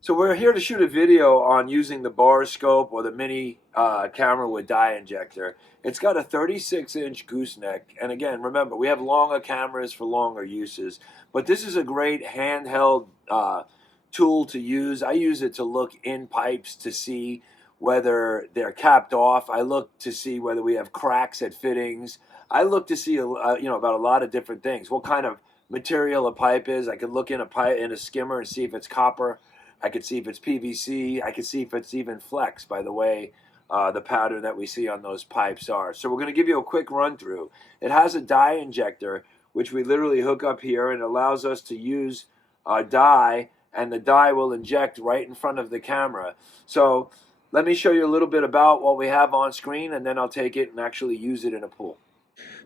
So we're here to shoot a video on using the bar scope or the mini camera with dye injector. It's got a 36-inch gooseneck, and again, remember, we have longer cameras for longer uses, but this is a great handheld tool to use. I use it to look in pipes to see whether they're capped off. I look to see whether we have cracks at fittings. I look to see about a lot of different things. What kind of material a pipe is. I could look in a skimmer and see if it's copper. I could see if it's PVC. I could see if it's even flex by the way the pattern that we see on those pipes are. So we're going to give you a quick run through. It has a dye injector, which we literally hook up here, and allows us to use dye, and the dye will inject right in front of the camera. So let me show you a little bit about what we have on screen, and then I'll take it and actually use it in a pool.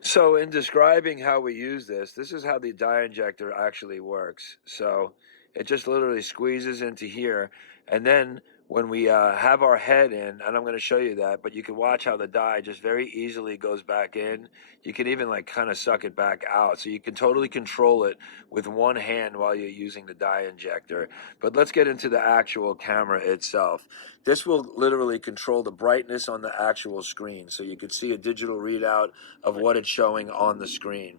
So in describing how we use this is how the dye injector actually works. So it just literally squeezes into here, and then when we have our head in, and I'm going to show you that, but you can watch how the dye just very easily goes back in. You can even like kind of suck it back out, so you can totally control it with one hand while you're using the dye injector. But let's get into the actual camera itself. This will literally control the brightness on the actual screen, so you could see a digital readout of what it's showing on the screen.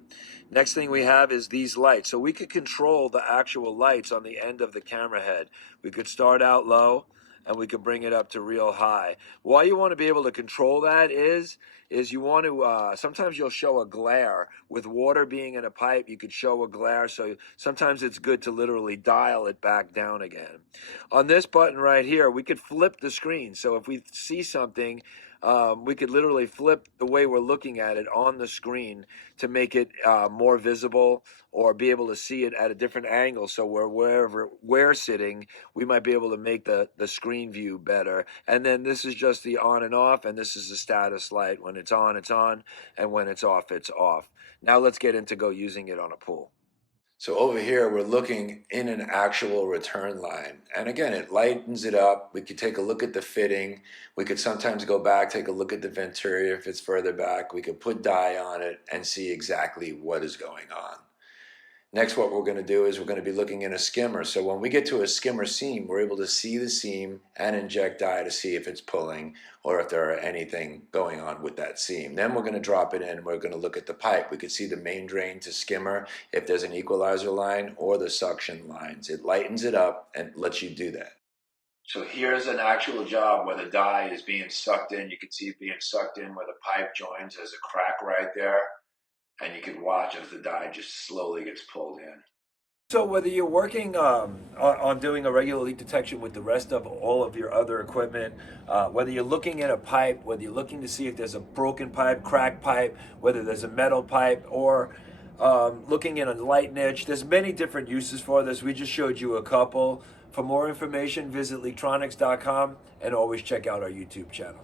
Next thing we have is these lights. So we could control the actual lights on the end of the camera head. We could start out low and we could bring it up to real high. Why you want to be able to control that is you want to, sometimes you'll show a glare. With water being in a pipe, you could show a glare, so sometimes it's good to literally dial it back down again. On this button right here, we could flip the screen. So if we see something, we could literally flip the way we're looking at it on the screen to make it more visible, or be able to see it at a different angle. So wherever we're sitting, we might be able to make the screen view better. And then this is just the on and off, and this is the status light. When it's on, and when it's off. Now let's get into using it on a pool. So over here, we're looking in an actual return line. And again, it lightens it up. We could take a look at the fitting. We could sometimes go back, take a look at the venturi if it's further back. We could put dye on it and see exactly what is going on. Next, what we're going to do is we're going to be looking in a skimmer. So when we get to a skimmer seam, we're able to see the seam and inject dye to see if it's pulling or if there are anything going on with that seam. Then we're going to drop it in and we're going to look at the pipe. We could see the main drain to skimmer, if there's an equalizer line or the suction lines. It lightens it up and lets you do that. So here's an actual job where the dye is being sucked in. You can see it being sucked in where the pipe joins. There's a crack right there. And you can watch as the dye just slowly gets pulled in. So whether you're working on doing a regular leak detection with the rest of all of your other equipment, whether you're looking at a pipe, whether you're looking to see if there's a broken pipe, cracked pipe, whether there's a metal pipe, or looking in a light niche, there's many different uses for this. We just showed you a couple. For more information, visit LeakTronics.com, and always check out our YouTube channel.